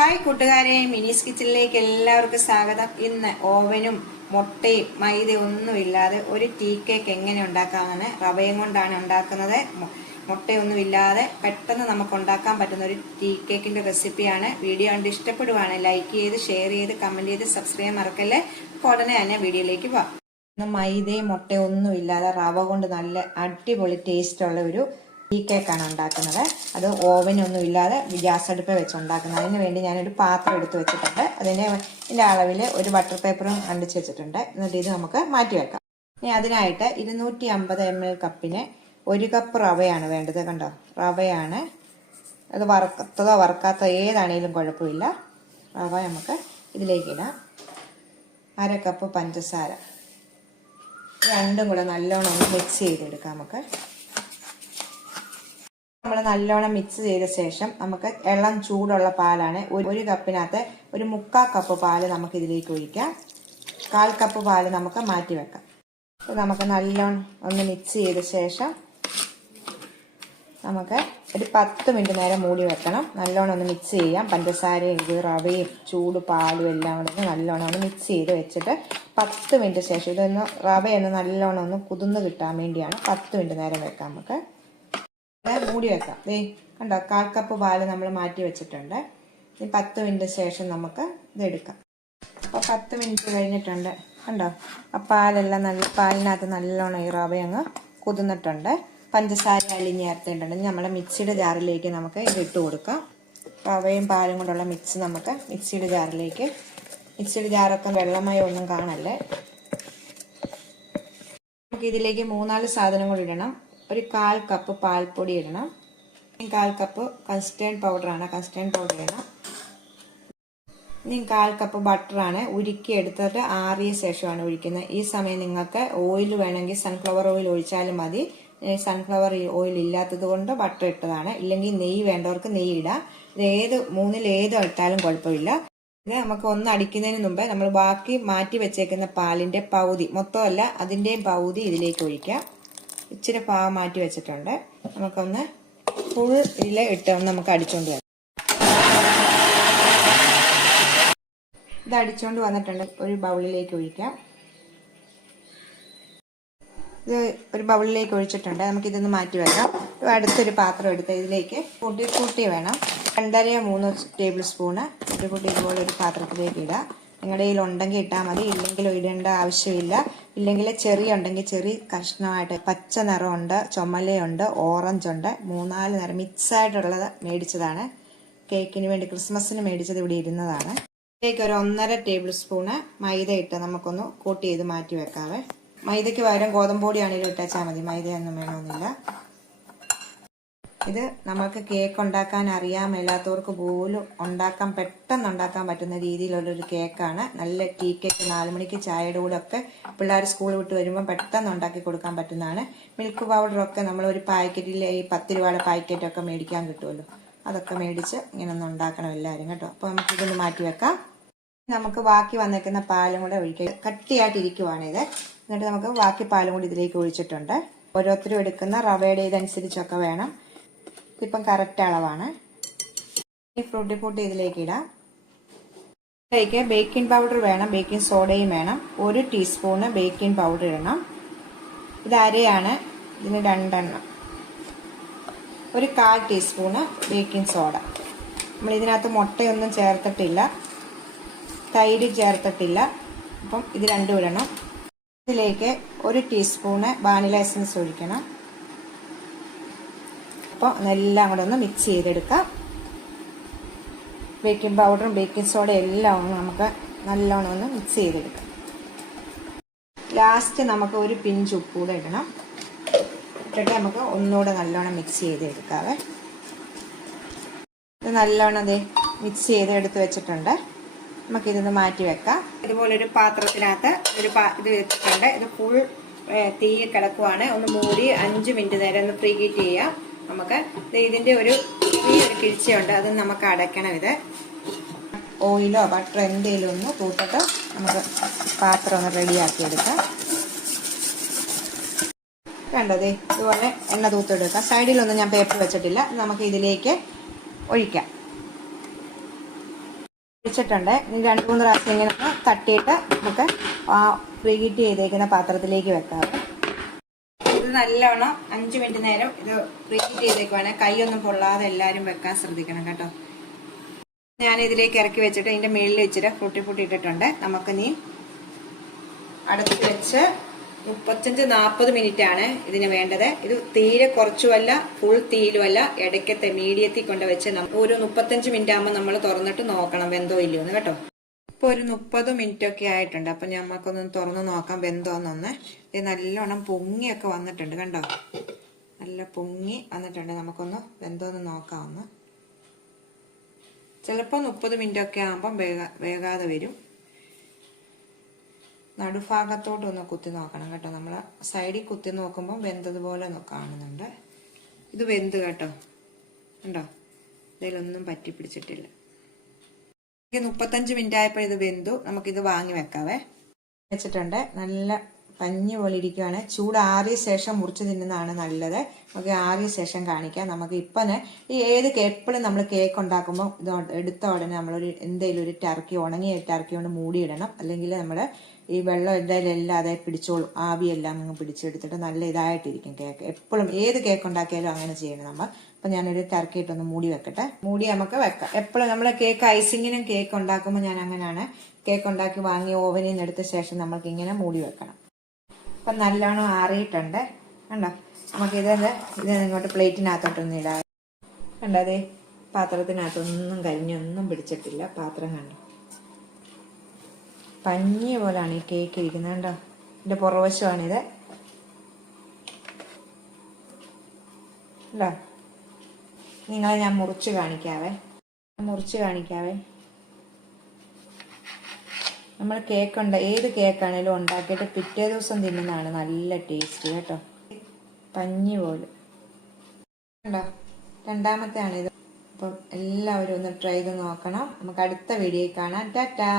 Hi കൂട്ടുകാരെ, മിനീസ് കിച്ചണിലേക്ക് എല്ലാവർക്കും സ്വാഗതം. ഇന്ന് ഓവനും മുട്ടയും മൈദയും ഒന്നുമില്ലാതെ ഒരു ടീ കേക്ക് എങ്ങനെ ഉണ്ടാക്കാമെന്ന്, റവയും കൊണ്ടാണ് ഉണ്ടാക്കുന്നത്. മുട്ടയൊന്നുമില്ലാതെ പെട്ടെന്ന് നമുക്ക് ഉണ്ടാക്കാൻ പറ്റുന്ന ഒരു ടീ കേക്കിന്റെ റെസിപ്പിയാണ്. വീഡിയോ കണ്ട് ഇഷ്ടപ്പെടുവാണ് ലൈക്ക് ചെയ്ത്, ഷെയർ ചെയ്ത്, കമന്റ് ചെയ്ത്, സബ്സ്ക്രൈബ് ചെയ്യാൻ മറക്കല്ലേ. ഉടനെ തന്നെ വീഡിയോയിലേക്ക് പോവാം. മൈദയും മുട്ടയും ഒന്നുമില്ലാതെ റവ കൊണ്ട് നല്ല അടിപൊളി ടേസ്റ്റ് ഉള്ള ഒരു ടീ കേക്കാണ് ഉണ്ടാക്കുന്നത്. അത് ഓവനൊന്നും ഇല്ലാതെ ഗ്യാസ് അടുപ്പ് വെച്ച് ഉണ്ടാക്കുന്നത്. അതിന് വേണ്ടി ഞാനൊരു പാത്രം എടുത്ത് വെച്ചിട്ടുണ്ട്. ഇതിൻ്റെ അളവിൽ ഒരു ബട്ടർ പേപ്പറും കണ്ടിച്ച് വെച്ചിട്ടുണ്ട്. എന്നിട്ട് ഇത് നമുക്ക് മാറ്റി വെക്കാം. ഇനി അതിനായിട്ട് 250 ml കപ്പിന് 1 കപ്പ് റവയാണ് വേണ്ടത്. കണ്ടോ, റവയാണ്. അത് വറുത്തതോ വറുക്കാത്തതോ ഏതാണേലും കുഴപ്പമില്ല. റവ നമുക്ക് ഇതിലേക്ക് ഇടാം. 1/2 കപ്പ് പഞ്ചസാര. രണ്ടും കൂടെ നല്ലോണം ഒന്ന് മിക്സ് ചെയ്തെടുക്കാം. നമ്മൾ നല്ലോണം മിക്സ് ചെയ്ത ശേഷം നമുക്ക് ഇളം ചൂടുള്ള പാലാണ്. 1 കപ്പിനകത്ത് ഒരു 3/4 കപ്പ് പാല് നമുക്ക് ഇതിലേക്ക് ഒഴിക്കാം. 1/4 കപ്പ് പാല് നമുക്ക് മാറ്റി വെക്കാം. അപ്പോൾ നമുക്ക് നല്ലോണം ഒന്ന് മിക്സ് ചെയ്ത ശേഷം നമുക്ക് ഒരു 10 മിനിറ്റ് നേരം മൂടി വെക്കണം. നല്ലോണം ഒന്ന് മിക്സ് ചെയ്യാം. പഞ്ചസാരയും റവയും ചൂട് പാലും എല്ലാം കൂടെ നല്ലോണം ഒന്ന് മിക്സ് ചെയ്ത് വെച്ചിട്ട് 10 മിനിറ്റ് ശേഷം ഇതൊന്ന് റവയൊന്ന് നല്ലോണം ഒന്ന് കുതിർന്ന് കിട്ടാൻ വേണ്ടിയാണ് 10 മിനിറ്റ് നേരം വെക്കാം. നമുക്ക് മൂടി വെക്കാം. കണ്ടോ, 1/4 കപ്പ് പാല് നമ്മൾ മാറ്റി വെച്ചിട്ടുണ്ട്. ഇനി 10 മിനിറ്റ് ശേഷം നമുക്ക് ഇതെടുക്കാം. അപ്പോൾ 10 മിനിറ്റ് കഴിഞ്ഞിട്ടുണ്ട്. കണ്ടോ, ആ പാലെല്ലാം പാലിനകത്ത് നല്ലോണം ഈ റവ അങ്ങ് കുതിർന്നിട്ടുണ്ട്. പഞ്ചസാര അലിഞ്ഞ് ചേർത്തിട്ടുണ്ട്. നമ്മുടെ മിക്സിയുടെ ജാറിലേക്ക് നമുക്ക് ഇത് ഇട്ട് കൊടുക്കാം. റവയും പാലും കൊണ്ടുള്ള മിക്സ് നമുക്ക് മിക്സിയുടെ ജാറൊക്കെ വെള്ളമയം ഒന്നും കാണല്ലേ. നമുക്ക് ഇതിലേക്ക് 3-4 സാധനം കൂടി ഇടണം. ഒരു 1/4 കപ്പ് പാൽപ്പൊടി ഇടണം. 1/4 കപ്പ് കസ്റ്റേർഡ് പൗഡറാണ്. കസ്റ്റേർഡ് പൗഡർ ഇടണം. ഇനി 1/4 കപ്പ് ബട്ടറാണ്. ഉരുക്കി എടുത്തിട്ട് ആറിയ ശേഷമാണ് ഒഴിക്കുന്നത്. ഈ സമയം നിങ്ങൾക്ക് ഓയിൽ വേണമെങ്കിൽ സൺഫ്ലവർ ഓയിൽ ഒഴിച്ചാലും മതി. സൺഫ്ലവർ ഓയിൽ ഇല്ലാത്തത് കൊണ്ട് ബട്ടർ ഇട്ടതാണ്. ഇല്ലെങ്കിൽ നെയ്യ് വേണ്ടവർക്ക് നെയ്യ് ഇടാം. ഇത് മൂന്നിൽ ഏത് ഇട്ടാലും കുഴപ്പമില്ല. ഇത് നമുക്ക് ഒന്ന് അടിക്കുന്നതിന് മുമ്പ് നമ്മൾ ബാക്കി മാറ്റി വെച്ചേക്കുന്ന പാലിന്റെ പകുതി, മൊത്തമല്ല അതിന്റെയും പകുതി ഇതിലേക്ക് ഒഴിക്കാം. ഇച്ചിരി പാവ് മാറ്റി വെച്ചിട്ടുണ്ട്. നമുക്കൊന്ന് ഫുൾ ഇതിൽ ഇട്ട് നമുക്ക് അടിച്ചോണ്ട് വരാം. ഇത് അടിച്ചോണ്ട് വന്നിട്ടുണ്ട്. ഒരു ബൗളിലേക്ക് ഒഴിക്കാം. ഇത് ഒരു ബൗളിലേക്ക് ഒഴിച്ചിട്ടുണ്ട്. നമുക്കിതൊന്ന് മാറ്റി വെക്കാം. അടുത്തൊരു പാത്രം എടുത്ത് ഇതിലേക്ക് കൂട്ടി വേണം. 2-3 ടേബിൾ സ്പൂണ് കൂട്ടി ഇതുപോലെ ഒരു പാത്രത്തിലേക്ക് ഇടാം. നിങ്ങളുടെ കയ്യിൽ ഉണ്ടെങ്കിൽ ഇട്ടാൽ മതി, ഇല്ലെങ്കിൽ ഇടേണ്ട ആവശ്യമില്ല. ഇല്ലെങ്കിൽ ചെറി ഉണ്ടെങ്കിൽ ചെറി കഷ്ണമായിട്ട്, പച്ച നിറമുണ്ട്, ചുമലയുണ്ട്, ഓറഞ്ച് ഉണ്ട്, 3-4 നിറം മിക്സ് ആയിട്ടുള്ളത് മേടിച്ചതാണ്. കേക്കിന് വേണ്ടി ക്രിസ്മസിന് മേടിച്ചത് ഇവിടെ ഇരുന്നതാണ്. ഇതിലേക്ക് ഒരു 1.5 ടേബിൾ സ്പൂണ് മൈദ ഇട്ട് നമുക്കൊന്ന് കൂട്ടി ചെയ്ത് മാറ്റി വെക്കാവേ. മൈദയ്ക്ക് പകരം ഗോതമ്പ് പൊടിയാണെങ്കിലും ഇട്ടാച്ചാൽ മതി, മൈദയൊന്നും വേണമെന്നില്ല. ഇത് നമുക്ക് കേക്ക് ഉണ്ടാക്കാൻ അറിയാമല്ലാത്തവർക്ക് പോലും പെട്ടെന്ന് ഉണ്ടാക്കാൻ പറ്റുന്ന രീതിയിലുള്ളൊരു കേക്കാണ്. നല്ല ടീ കേക്ക് 4 മണിക്ക് ചായയുടെ കൂടെ ഒക്കെ പിള്ളേർ സ്കൂൾ വിട്ട് വരുമ്പോൾ പെട്ടെന്ന് ഉണ്ടാക്കി കൊടുക്കാൻ പറ്റുന്നതാണ്. മിൽക്ക് പൗഡറൊക്കെ നമ്മൾ ഒരു പാക്കറ്റിൽ ഈ 10 രൂപയുടെ പാക്കറ്റൊക്കെ മേടിക്കാൻ കിട്ടുമല്ലോ, അതൊക്കെ മേടിച്ച് ഇങ്ങനെ ഒന്ന് ഉണ്ടാക്കണം എല്ലാവരും കേട്ടോ. അപ്പോൾ നമുക്കിതൊന്ന് മാറ്റി വെക്കാം. നമുക്ക് ബാക്കി വന്നേക്കുന്ന പാലും കൂടെ ഒഴിക്കുക. കട്ടിയായിട്ടിരിക്കുവാണിത്. എന്നിട്ട് നമുക്ക് ബാക്കി പാലും കൂടി ഇതിലേക്ക് ഒഴിച്ചിട്ടുണ്ട്. ഓരോരുത്തരും എടുക്കുന്ന റവയുടെ ഇതനുസരിച്ചൊക്കെ വേണം. ഇപ്പം കറക്റ്റ് അളവാണ്. ഈ ഫ്രൂട്ടി ഇതിലേക്ക് ഇടാം. ഇതിലേക്ക് ബേക്കിംഗ് പൗഡർ വേണം, ബേക്കിംഗ് സോഡയും വേണം. 1 ടീസ്പൂണ് ബേക്കിംഗ് പൗഡർ ഇടണം. ഇത് അരയാണ്, ഇതിന് 2 എണ്ണം. ഒരു 1/4 ടീസ്പൂണ് ബേക്കിംഗ് സോഡ. നമ്മൾ ഇതിനകത്ത് മുട്ടയൊന്നും ചേർത്തിട്ടില്ല, തൈര് ചേർത്തിട്ടില്ല. അപ്പം ഇത് രണ്ടും ഇടണം. ഇതിലേക്ക് 1 ടീസ്പൂണ് വാനില എസൻസ് ഒഴിക്കണം. അപ്പോൾ എല്ലാം കൂടെ ഒന്ന് മിക്സ് ചെയ്തെടുക്കാം. ബേക്കിംഗ് പൗഡറും ബേക്കിംഗ് സോഡയും എല്ലാം നമുക്ക് നല്ലോണം ഒന്ന് മിക്സ് ചെയ്തെടുക്കാം. ലാസ്റ്റ് നമുക്ക് ഒരു പിഞ്ച് ഉപ്പ് കൂടെ ഇടണം. ഇട്ടിട്ട് നമുക്ക് ഒന്നുകൂടെ നല്ലോണം മിക്സ് ചെയ്തെടുക്കാവേ. ഇത് നല്ലോണം മിക്സ് ചെയ്ത് എടുത്ത് വെച്ചിട്ടുണ്ട്. നമുക്കിതൊന്ന് മാറ്റി വെക്കാം. ഇതുപോലൊരു പാത്രത്തിനകത്ത് ഇത് വെച്ചിട്ടുണ്ട്. ഇത് ഫുൾ തീ കിടക്കുവാണ്. ഒന്ന് മൂടി 5 മിനിറ്റ് നേരം ഒന്ന് പ്രീ ഹീറ്റ് ചെയ്യാം. നമുക്ക് ഇതിന്റെ ഒരു കിഴിച്ചുണ്ട്, അത് നമുക്ക് അടയ്ക്കണം. ഇത് ഓയിലോ ബട്ടറോ എന്തെങ്കിലും ഒന്ന് തൂത്തിട്ട് നമുക്ക് പാത്രം ഒന്ന് റെഡിയാക്കി എടുക്കാം. കണ്ടോ, ഇതുപോലെ എണ്ണ തൂത്തെടുക്കാം. സൈഡിലൊന്നും ഞാൻ പേപ്പർ വെച്ചിട്ടില്ല. നമുക്ക് ഇതിലേക്ക് ഒഴിക്കാം. വെച്ചിട്ടുണ്ട്. ഇനി 2-3 പ്രാവശ്യം ഇങ്ങനെ ഒന്ന് തട്ടിയിട്ട് നമുക്ക് പ്രീഹീറ്റ് ചെയ്തേക്കുന്ന പാത്രത്തിലേക്ക് വെക്കാം. ഇത് നല്ലവണ്ണം 5 മിനിറ്റ് നേരം ഇത് പ്രീഹീറ്റ് ചെയ്തേക്കുവാണ്. കൈയൊന്നും പൊള്ളാതെ എല്ലാവരും വെക്കാൻ ശ്രദ്ധിക്കണം കേട്ടോ. ഞാൻ ഇതിലേക്ക് ഇറക്കി വെച്ചിട്ട് ഇതിന്റെ മേളിൽ വെച്ചിട്ട് ഫ്രൂട്ടി ഇട്ടിട്ടുണ്ട്. നമുക്കിനി അടുത്ത് വെച്ച് 35-40 മിനിറ്റ് ആണ് ഇതിന് വേണ്ടത്. ഇത് തീരെ കുറച്ചുമല്ല, ഫുൾ തീയിലുമല്ല, ഇടയ്ക്കത്തെ മീഡിയത്തിൽ കൊണ്ട് വെച്ച് ഒരു 35 മിനിറ്റ് ആകുമ്പോൾ നമ്മൾ തുറന്നിട്ട് നോക്കണം വെന്തോ ഇല്ലയോ എന്ന് കേട്ടോ. ഇപ്പൊ ഒരു 30 മിനിറ്റ് ഒക്കെ ആയിട്ടുണ്ട്. അപ്പൊ നമുക്കൊന്ന് തുറന്ന് നോക്കാം വെന്തോന്നൊന്ന്. ഇത് നല്ലോണം പൊങ്ങിയൊക്കെ വന്നിട്ടുണ്ട് കണ്ടോ, നല്ല പൊങ്ങി വന്നിട്ടുണ്ട്. നമുക്കൊന്ന് വെന്തോന്ന് നോക്കാമെന്ന്. ചിലപ്പോൾ 30 മിനിറ്റ് ഒക്കെ ആകുമ്പം വേകാതെ വരും. നടുഭാഗത്തോട്ടൊന്ന് കുത്തി നോക്കണം കേട്ടോ. നമ്മൾ സൈഡിൽ കുത്തി നോക്കുമ്പോൾ വെന്തതുപോലെ കാണുന്നുണ്ട്. ഇത് വെന്ത് കേട്ടോ, ഉണ്ടോ, ഇതിലൊന്നും പറ്റി പിടിച്ചിട്ടില്ല. 35 മിനിറ്റ് ആയപ്പോൾ ഇത് വെന്തു. നമുക്കിത് വാങ്ങി വെക്കാവേ. വെച്ചിട്ടുണ്ട്. നല്ല പഞ്ഞി പോലെ ഇരിക്കുകയാണ്. ചൂടാറിയ ശേഷം മുറിച്ച് തിന്നുന്നതാണ് നല്ലത്. നമുക്ക് ആറിയ ശേഷം കാണിക്കാം. നമുക്ക് ഇപ്പം എപ്പോഴും നമ്മൾ കേക്ക് ഉണ്ടാക്കുമ്പോൾ ഇത് എടുത്ത ഉടനെ നമ്മളൊരു എന്തെങ്കിലും ഒരു ടർക്കി, ഉണങ്ങിയ ടർക്കി കൊണ്ട് മൂടിയിടണം. അല്ലെങ്കിൽ നമ്മൾ ഈ വെള്ളം എന്തായാലും അതെ പിടിച്ചോളും. ആവിയെല്ലാം അങ്ങ് പിടിച്ചെടുത്തിട്ട് നല്ല ഇതായിട്ടിരിക്കും കേക്ക്. എപ്പോഴും ഏത് കേക്ക് ഉണ്ടാക്കിയാലും അങ്ങനെ ചെയ്യണം നമ്മൾ. അപ്പം ഞാനൊരു ടർക്കിയിട്ടൊന്ന് മൂടി വെക്കട്ടെ. മൂടി നമുക്ക് വെക്കാം. എപ്പോഴും നമ്മൾ കേക്ക് ഐസിങ്ങിനും കേക്ക് ഉണ്ടാക്കുമ്പോൾ ഞാൻ അങ്ങനെയാണ് കേക്ക് ഉണ്ടാക്കി വാങ്ങി ഓവനിൽ നിന്ന് എടുത്ത ശേഷം നമുക്ക് ഇങ്ങനെ മൂടി വെക്കണം. അപ്പം നല്ലോണം ആറിയിട്ടുണ്ട് കണ്ടോ. നമുക്കിത് ഇങ്ങോട്ട് പ്ലേറ്റിനകത്തോട്ടൊന്നും ഇടാം. കണ്ടോ, അതേ പാത്രത്തിനകത്തൊന്നും കരിഞ്ഞൊന്നും പിടിച്ചിട്ടില്ല. പാത്രം കണ്ടോ, പഞ്ഞി പോലാണ് ഈ കേക്ക് ഇരിക്കുന്നത് കണ്ടോ. ഇതിന്റെ പുറവശമാണിത് കണ്ടോ. നിങ്ങളെ ഞാൻ മുറിച്ച് കാണിക്കാവേ. നമ്മൾ കേക്ക് ഏത് കേക്കാണേലും ഉണ്ടാക്കിയിട്ട് പിറ്റേ ദിവസം തിന്നുന്നതാണ് നല്ല ടേസ്റ്റ് കേട്ടോ. പഞ്ഞി പോലെ കണ്ടോ. രണ്ടാമത്തെ ആണിത്. അപ്പം എല്ലാവരും ഒന്ന് ട്രൈ ചെയ്ത് നോക്കണം. നമുക്ക് അടുത്ത വീഡിയോയിൽ കാണാം. ടാറ്റാ.